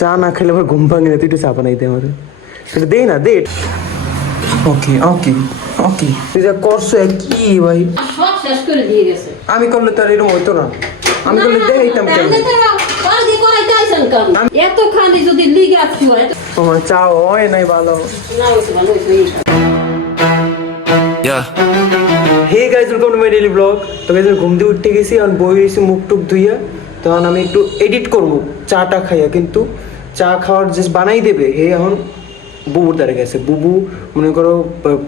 চা না খেলে আমার ঘুম ভাঙে না, তুই একটু চা বানাইতে আমার সেটা দে না দে। ওকে ওকে ওকে তুই যা করছো কি ভাই, সব শেষ করে দিয়ে গেছে। আমি করলে তো আর এরকম হইতো না, আমি করলে দেখাইতাম কেন। এত খানি যদি লিগে আসছি হয় আমার চা হয় নাই ভালো। না হইছে ভালো হইছে। Hey guys, welcome to my daily blog. তো গাইস ঘুম দিয়ে উঠতে গেছি, আর বই হয়েছি মুখ টুক ধুইয়া, তখন আমি একটু এডিট করবো চাটা খাইয়া, কিন্তু চা খাওয়ার জাস্ট বানাই দেবে হে এখন বুবুর দ্বারা গেছে। বুবু মনে করো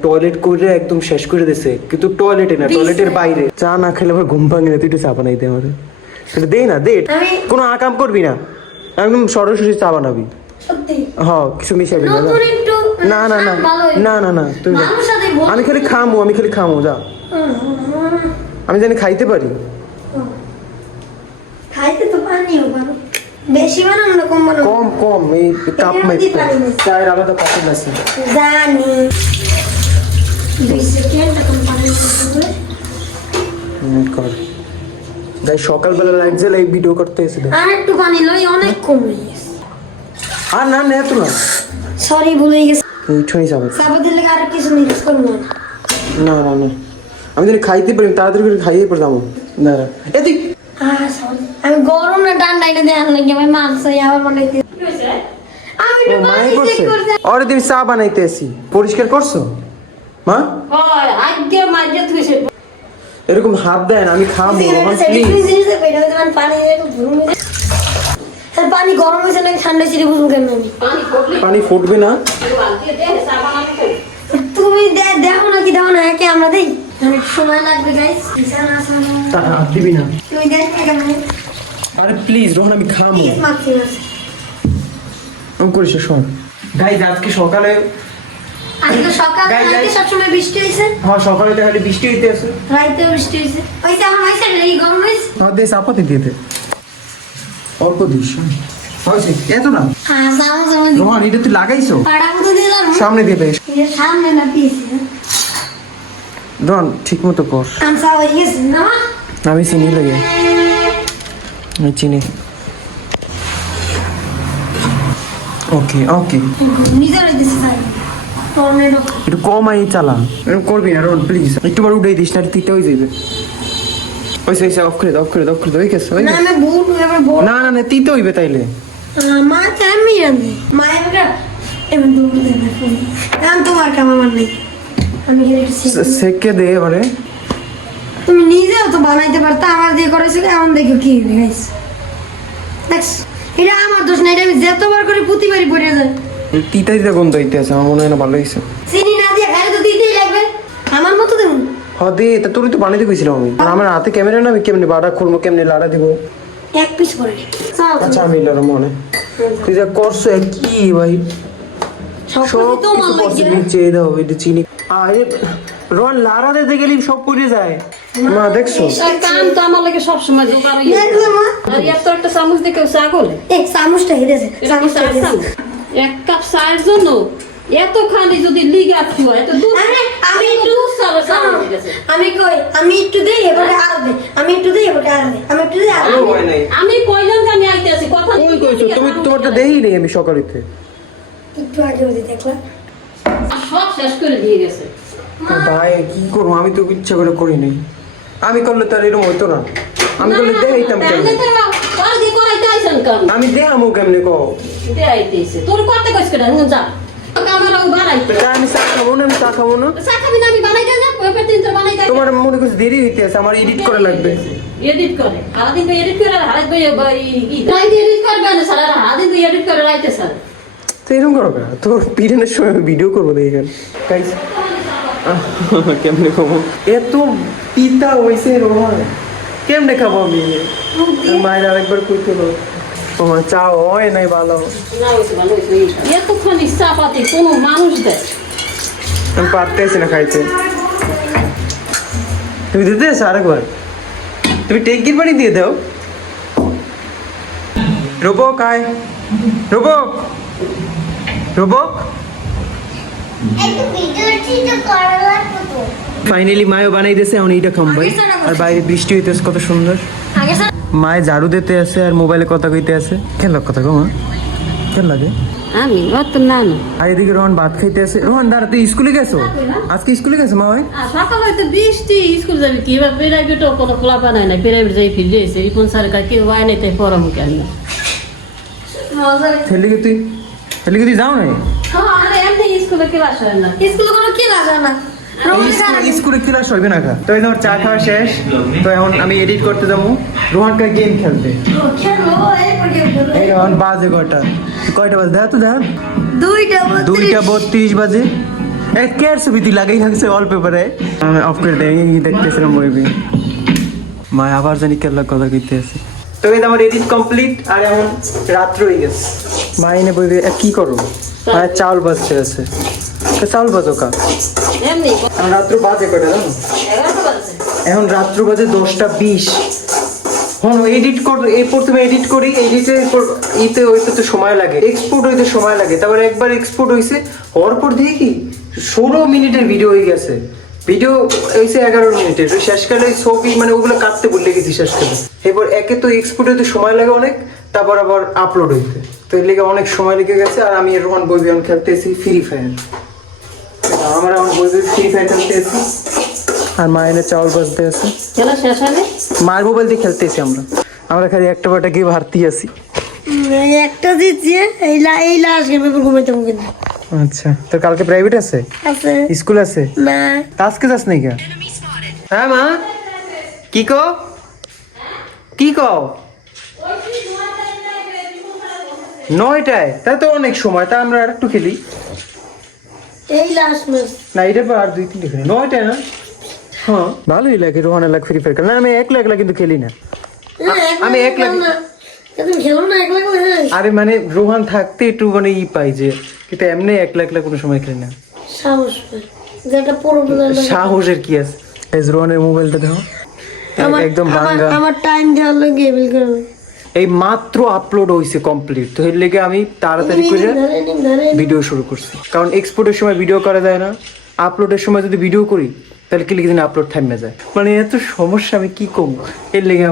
টয়লেট করে একদম শেষ করে দিয়েছে, কিন্তু টয়লেটে না, টয়লেটের বাইরে। চা না খেলে আমার ঘুম ভাঙে না, তুই একটু চা বানাই দে আমার সেটা দে না দে। কোনো আকাম করবি না, একদম সরাসরি চা বানাবি। হ্যাঁ কিছু মিশাবি না। না না না না না না তুই না, আমি খালি খামো, আমি খালি খামো যা। আমি জানি খাইতে পারি। খাইতে তো পানিও পারো, বেশি বানানো না কম বানানো? কম কম, এই কাপ মেপে চায়ের আলাদা প্যাকেট আছে জানি। 2 সেকেন্ড এখন পানি দিতে কর। তাই সকালবেলা লাগছে এই ভিডিও করতে এসেছিল। আর একটু পানি লই, অনেক কম হয়ে গেছে। আর না না এত না, সরি ভুলে গেছি। উঠেই যাবে। সাবা দিলে আর কিছু মিক্স করব না। না না না, আমি জানি খাইতে পারি, তাড়াতাড়ি করে খাইয়ে পড়লাম। না না এ তুই সরি, আমি গরম না ঠান্ডা এটা দেখার লাগে ভাই মাছ আবার বানাইতে। আমি ও একটু মাই পানি করছে। চেক করতে। আরে তুমি চা বানাইতে আসি, পরিষ্কার করছো মা? হয় আজকে মাঝে তুইছে এরকম হাত দেন, আমি খাবো প্লিজ। পানি গরম হয়েছে নাকি ঠান্ডা ছিল বুঝবো কেন আমি? পানি পড়লে পানি ফুটবে না। বালতি দে চা বানানো তো। তুমি দেখো না কি দেখো না, একে আমরা দেই অনেক সময় লাগবে গাইস। হাত দিবি না। তুমি দেখ কেমন আরে প্লিজ রোহন, আমি খাবো। প্লিজ মাখছি না। আমি করিস শোন গাইজ, আজকে সকালে আজকে সকাল Guys, রাতে guys. সবসময় বৃষ্টি হয়েছে, হ্যাঁ সকালে তো খালি বৃষ্টি হইতে আছে। রাতেও বৃষ্টি হয়েছে। হয়েছে আমার হয়েছে এই গরম হয়েছে। আমার দিয়ে চাপাতি দিয়ে দে, অল্প দিস। হয়েছে এত না রোহন, এটা তুই লাগাইছো পাড়া মতো দিলাম সামনে দিয়ে দে। সামনে না পিছে। রোহন ঠিক মতো কর। কাঁচা হয়ে গেছে না? আমি চিনি লাগে, আমি চিনি। ওকে ওকে, নিজের হইতেছে ভাই টর্নেডো। একটু কম আই চালা, এরকম করবি না রোহন প্লিজ। একটু বার উঠাই দিস না, তিতে হয়ে যাবে। ওইসে ওইসে অফ করে দাও, অফ করে দাও, অফ করে দাও। ওই গেছে ওই না গেছে। আমি ভুল এবার ভুল না না না তিতে হইবে তাইলে। মা আমি রান্ধি মা এবার দৌড় দেবে ফোন। এখন তোমার কাম আমার নেই, আমি একটু শিখি। সেকে দে এবারে। তুমি নিজেও তো বানাইতে পারতা, আমার দিয়ে করেছো এমন দেখো কি গাইস। এটা আমার দোষ না, এটা আমি যতবার করে প্রতিবারই পড়ে যায়। তিতা তিতা গন্ধ হইতে আছে, আমার মনে হয় না ভালো হয়েছে। চিনি না দিয়ে খাইলে তো দিতেই লাগবে, আমার মতো দেখুন। হ্যাঁ দে, তা তোরই তো বানাইতে গেছিলাম আমি। আর আমার হাতে ক্যামেরা না, আমি কেমনে বাড়া খুলবো, কেমনে লাড়া দিব। এক পিস করে আচ্ছা আমি লাড়া মনে, তুই যা করছো কি ভাই, সব সব তো কিছু মাল করছে। লাগে। নিচে দাও এটা চিনি। আরে রোহন লাড়া দিতে গেলি সব পড়ে যায়। মা দেখছো আর কাম তো আমার লাগে সব সময় জোগাড় হয়ে দেখলে মা, আর এত একটা চামচ দিয়ে কেউ চা করে? এক চামচটা হেরেছে, এটা কি চামচটা চার হেরেছে। চামচ? এক কাপ চায়ের জন্য এত খানি যদি লিগে আসছি হয় এত দুধ। আরে আমি একটু দুধ চালের চা হয়ে গেছে। আমি কই আমি একটু দেই এবারে আর দে, আমি একটু দেই এবারে আর দে, আমি একটু দেই আর ভালো দে। হয় নাই। আমি কইলাম যে আমি আইতে আছি কথা কই কইছো তুমি? তোমারটা দেই নেই আমি সকালেতে। একটু আগে ওদের দেখলাম। সব শেষ করে দিয়ে গেছে। ভাই কি করবো, আমি তো ইচ্ছা করে করি নাই। আমি করলে তো আর এরকম হইতো না, আমি করলে দেখাইতাম কেমনে। আমি দেখামো কেমনে কও। তোর করতে কইছ কেডা যা কামারাও বানাই তা আমি চা খাবো না, আমি চা খাবো না। চা খাবি না আমি বানাই দেন না পেপার তিন চার বানাই দেন তোমার মনে করছে দেরি হইতে আছে, আমার এডিট করা লাগবে। এডিট করে সারাদিন তো এডিট করে হারাত ভাই কি তাই এডিট করবে না সারাদিন তো এডিট করে রাইতে স্যার তো এরকম করো না, তোর পিছনের সময় আমি ভিডিও করবো দেখেন গাইস। কেমনে খাবো, এত পিতা হয়েছে রোহন, কেমনে খাবো আমি? মায়ের আরেকবার কইতে হবে। তোমার চা হয় নাই ভালো, না হইছে ভালো হইছে এতক্ষণ চা পাতি কোনো মানুষ দেয় আমি পারতেছি না খাইতে। তুমি দিতে আছো আরেকবার, তুমি টেঙ্কির পানি দিয়ে দাও। রূপক আয়, রূপক রূপক। ফাইনালি মায়ও বানাই দিয়েছে, এখন এইটা খাম ভাই। আর বাইরে বৃষ্টি হইতেছে কত সুন্দর। আগে স্যার মায়ে ঝাড়ু দিতে আছে আর মোবাইলে কথা কইতে আছে। কেন কথা কো মা? কেন লাগে আমি অত না না আর এদিকে রোহন ভাত খাইতে আছে রোহন দাঁড়া তুই স্কুলে গেছো আজকে স্কুলে গেছো মা ভাই সকালে তো বৃষ্টি স্কুল যাবি কি বা প্রাইভেটও কোনো খোলা বানায় না প্রাইভেট যাই ফিরে এসে এই কোন সরকার কেউ হয় নাই তাই পড়াবো কেন ছেলে কি তুই যাও না আরে এমনি স্কুলে ক্লাস হয় না স্কুলে কোনো কি লাগে না স্কুলে ক্লাস হবে না তো এই তোমার চা খাওয়া শেষ তো এখন আমি এডিট করতে যাবো রোহনকে গেম খেলতে এই রোহন বাজে কয়টা বাজে দেখা তো দেখ 2:32 বাজে কেয়ার ছবি তুই লাগাই থাকছে ওয়ালপেপারে আমি অফ করে দেয় দেখতেছিলাম মুভি মা আবার জানি কেলা কথা কইতে আছে তো এই আমার এডিট কমপ্লিট আর এখন রাত হয়ে গেছে মা এনে বইবে কি করো মানে চাউল বাজতে আছে তো চাউল বাজো কা এমনি রাত্র বাজে কয়টা জানো 11টা বাজে এখন রাত্র বাজে 10:20 হন এডিট এই প্রথমে এডিট করি এডিটের ইতে হইতে তো সময় লাগে এক্সপোর্ট হইতে সময় লাগে তারপর একবার এক্সপোর্ট হইছে হওয়ার পর দেখি কি 16 মিনিটের ভিডিও হয়ে গেছে ভিডিও হয়েছে 11 মিনিটের শেষকালে ছবি মানে ওগুলো কাটতে বললে গেছি শেষকালে এরপর একে তো এক্সপোর্ট হইতে সময় লাগে অনেক তারপর আবার আপলোড হইতে তো এর লেগে অনেক সময় লেগে গেছে আর আমি রোহন বই বিয়ন খেলতেছি ফ্রি ফায়ার আমরা এখন বই ফ্রি ফায়ার খেলতেছি আর মায়ের চাউল বাজতে আছে খেলা শেষ হয়নি মার মোবাইল দিয়ে খেলতেছি আমরা খালি একটা বাটা গিয়ে ভারতি আছি একটা দিচ্ছে এই লাস্ট গেমে ঘুমাইতাম কিন্তু আচ্ছা তোর কালকে প্রাইভেট আছে আছে স্কুল আছে না আজকে যাস নাই কে হ্যাঁ মা কি কও 9টায় তাই তো অনেক সময় তা আমরা আর একটু খেলি এই লাস্ট ম্যাচ না এটা আর 2-3 খেলি 9টায় না হ্যাঁ ভালোই লাগে রোহানের লাগ ফ্রি ফায়ার না আমি একলা কিন্তু খেলি না আমি একলা তুমি খেলো না একলা করে আরে মানে রোহান থাকতে একটু মানে পাই যে কিন্তু এমনি একলা কোনো সময় খেলি না সাহস পাই যেটা পুরো সাহসের কি আছে এই রোহানের মোবাইলটা দেখো একদম ভাঙা আমার টাইম দেওয়ার লাগে গেবিল করে এই মাত্র আপলোড হইছে কমপ্লিট তো এর লেগে আমি তাড়াতাড়ি করে ভিডিও শুরু করছি কারণ এক্সপোর্টের সময় ভিডিও করা যায় না আপলোডের সময় যদি ভিডিও করি তাহলে কি লিখে আপলোড থামে যায় মানে এত সমস্যা আমি কি করব এর লেগে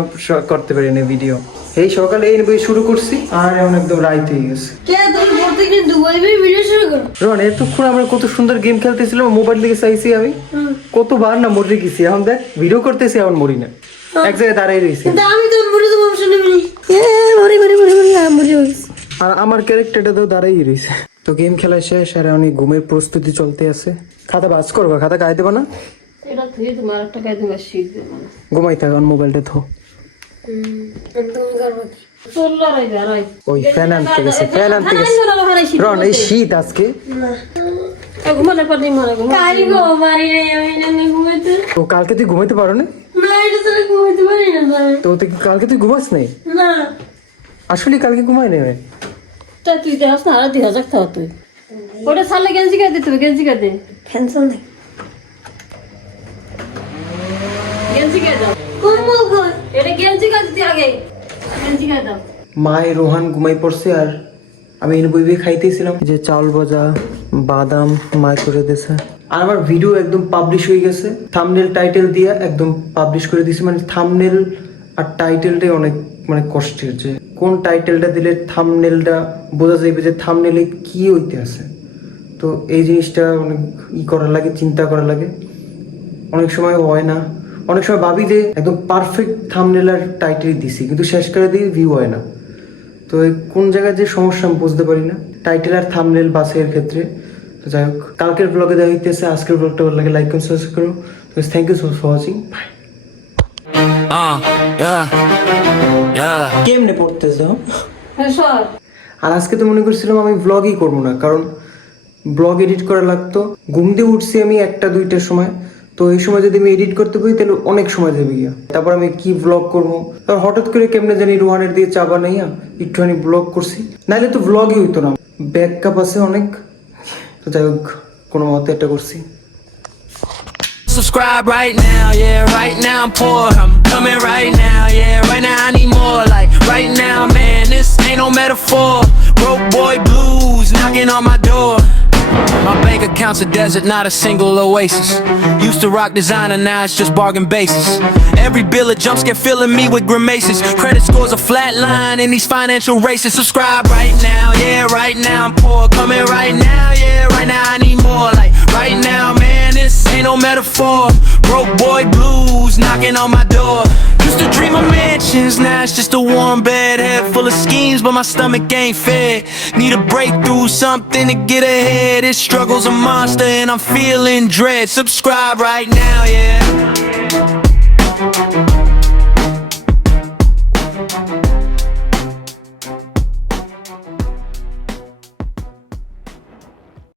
করতে পারি না ভিডিও এই সকালে এই বই শুরু করছি আর এখন একদম রাইত হয়ে গেছে কে তুমি প্রত্যেকদিন দুবাই ভিডিও শুরু করো রন এতক্ষণ আমরা কত সুন্দর গেম খেলতেছিলাম মোবাইল থেকে চাইছি আমি কতবার না মরে গেছি এখন দেখ ভিডিও করতেছি এখন মরি না এক জায়গায় দাঁড়াই রয়েছি কিন্তু আমি তো মরে তো অপশন নেই মরে আর আমার ক্যারেক্টারটা তো দাঁড়াই রয়েছে তো গেম খেলা শেষ আর অনেক ঘুমের প্রস্তুতি চলতে আছে খাতা বাজ করবা খাতা গায়ে দেবা না এটা তুই তোমার একটা কাজ তুমি শিখবে না ঘুমাই থাক মোবাইলটা থো তোর লড়াই লড়াই ওই ফ্যান আনতে গেছে রন এই শীত আজকে ঘুমালে পর দিন মারা কারি গো মারি নাই আমি জানি ঘুমাইতে তো কালকে তুই ঘুমাইতে পারো না না এটা তো ঘুমাইতে পারি না তো কালকে তুই ঘুমাস নাই না আসলে কালকে ঘুমাই নেই তা তুই দেখাস না আর 2000 থাও তুই ওটা সালে গেঞ্জি গায়ে দে তুমি গেঞ্জি গায়ে দে ক্যান্সেল নেই গেঞ্জি গায়ে দাও কম্বল কই এটা গেঞ্জি গায়ে দিতে আগে গেঞ্জি গায়ে দাও মায়ের রোহান ঘুমাই পড়ছে আর আমি এনে বই খাইতেছিলাম যে চাউল ভাজা বাদাম মা করে দিয়েছে আর আমার ভিডিও একদম পাবলিশ হয়ে গেছে থাম্বনেল টাইটেল দিয়ে একদম পাবলিশ করে দিয়েছে মানে থাম্বনেল আর টাইটেলটাই অনেক মানে কষ্টের যে কোন টাইটেলটা দিলে থাম্বনেলটা বোঝা যাবে যে থাম্বনেলে কি হইতে আছে তো এই জিনিসটা অনেক করা লাগে চিন্তা করা লাগে অনেক সময় হয় না অনেক সময় ভাবি যে একদম পারফেক্ট থাম্বনেল আর টাইটেল দিছি কিন্তু শেষকালে দিয়ে ভিউ হয় না তো কোন জায়গায় যে সমস্যা আমি বুঝতে পারি না টাইটেল আর থাম্বনেল বাছাইয়ের ক্ষেত্রে তো যাই হোক কালকের ব্লগে দেখা হইতেছে আজকের ব্লগটা ভালো লাগে লাইক কমেন্ট সাবস্ক্রাইব করো তো thank you so much for watching bye কেমনে পড়তেছ হ্যাঁ সর আর আজকে তো মনে করছিলাম আমি ব্লগই করবো না কারণ ব্লগ এডিট করা লাগতো ঘুম দিয়ে উঠছি আমি 1-2টার সময় তো এই সময় যদি আমি এডিট করতে পারি তাহলে অনেক সময় যাবে গিয়া তারপর আমি কি ব্লগ করবো তারপর হঠাৎ করে কেমনে জানি রোহানের দিয়ে চাবা নাইয়া একটুখানি ব্লগ করছি নাহলে তো ব্লগই হইতো না ব্যাক কাপ আছে অনেক তো যাই হোক কোনো মতে একটা করছি Subscribe right now, yeah, right now I'm poor. I'm coming right now, yeah, right now I need more. Like right now, man, this ain't no metaphor. Broke boy blues knocking on my door. My bank account's a desert, not a single oasis. Used to rock designer, now it's just bargain basis. Every bill a jump scare filling me with grimaces. Credit scores a flat line in these financial races. Subscribe right now, yeah, coming right now, yeah, right now I need more. Like right now, man, this ain't no metaphor. Broke boy blues knocking on my door. Used to dream of mansions, now it's just a warm bed. Head full of schemes, but my stomach ain't fed. Need a breakthrough, something to get ahead. This struggle's a monster and I'm feeling dread. Subscribe right now, yeah.